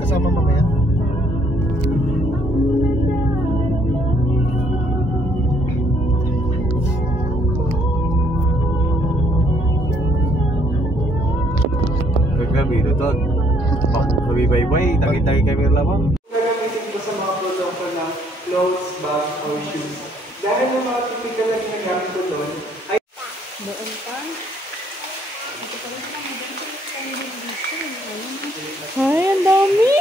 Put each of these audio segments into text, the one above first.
kasama mamaya. Gabi doon. Kabibay-bay, taki-taki kami lamang. Gagamitin ko sa mga produkto ng clothes, bag, or shoes. Dahil yung mga typical na ginagamit ko doon ay doon pa. Ay, ang dami!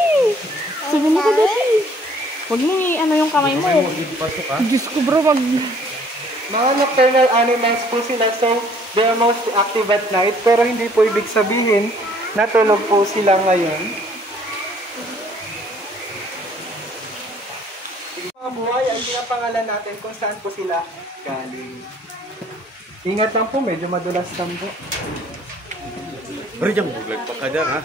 Sabi mo ko dati. Huwag mo ano yung kamay mo. Diyos ko bro, wag. mga nocturnal animals po sila, so they are mostly active at night, pero hindi po ibig sabihin natulog po sila ngayon. Yung mga buhay ang pinapangalan natin kung saan po sila galing. Ingat lang po, medyo madulas lang po. Pero dyan, buglag pa ka dyan, ha?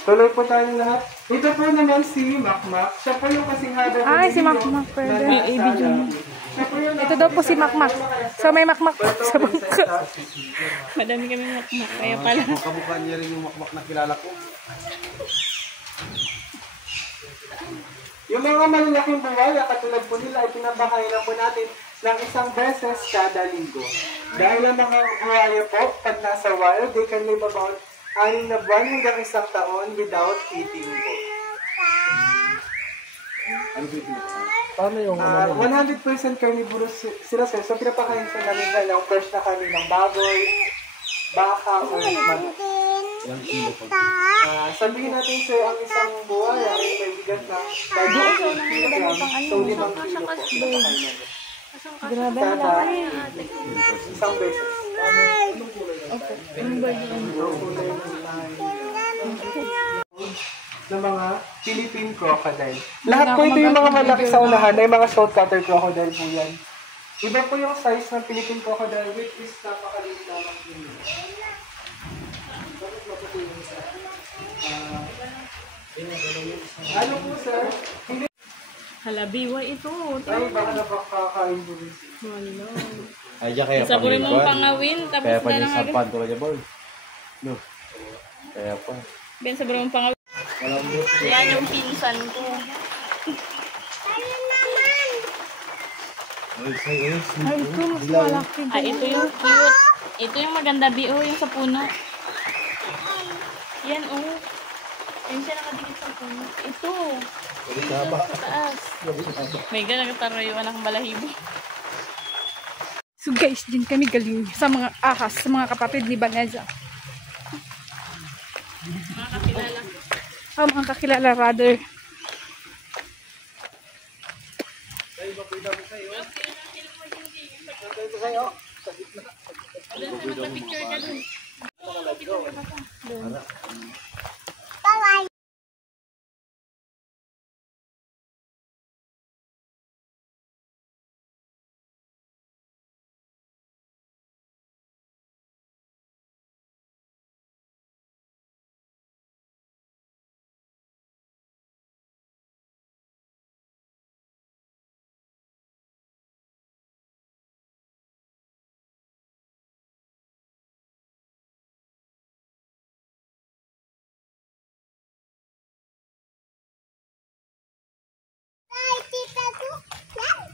Tuloy po tayo lahat. Ito po naman si Makmak. Siya po yung kasing hada. Ay, si Makmak. Pwede. Ito daw po si Makmak. So may Makmak po sa bangka. Madami kami Makmak. Kaya pala. Kamukha niya rin yung Makmak na kilala ko. Yung mga malalaking buwaya, katulad po nila, ay pinapakailan po natin ng isang beses kada linggo. Dahil ang mga buwaya po, pag nasa wild, they can live about 6 na buwan hanggang 1 taon without eating po. Ano po yung Paano yung 100% carnivorous sila sir. So pinapakain sa namin sila ng fresh na kami ng baboy, baka, or manok. Sabihin natin sir, ang isang buhay ay may bigat na 5 kilograms, so 5 kilo po. Grabe na lang. Isang beses. Ng mga Philippine crocodile. Lahat po ito yung mga malaki sa unahan ay mga short cutter crocodile po yan. Iba po yung size ng Philippine crocodile, which is napakaliit lamang din. Ano po sir? Hindi. Halabiwa ito. Ay, baka napakakain po rin. Wala. Ay, dyan kaya Saburin mong pangawin. Tapos kaya pa na niya lang agad. sampan ko lang boy. No. Kaya pa. Ben, saburin mong pangawin. Yan yung pinsan ko. Ay, ito mas malaki. Ay, ito yung cute. Ito yung maganda, B.O. Yung sa puno. Yan, oh. Yan siya nakadikit sa puno. Ito. Sa taas. May ganang taroy yung anak balahibo. So guys, din kami galing sa mga ahas, sa mga kapatid ni Vanessa. Mga kakilala. Oh, mga kakilala rather.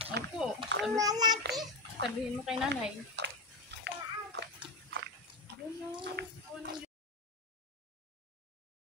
Opo. Sabihin mo kay nanay.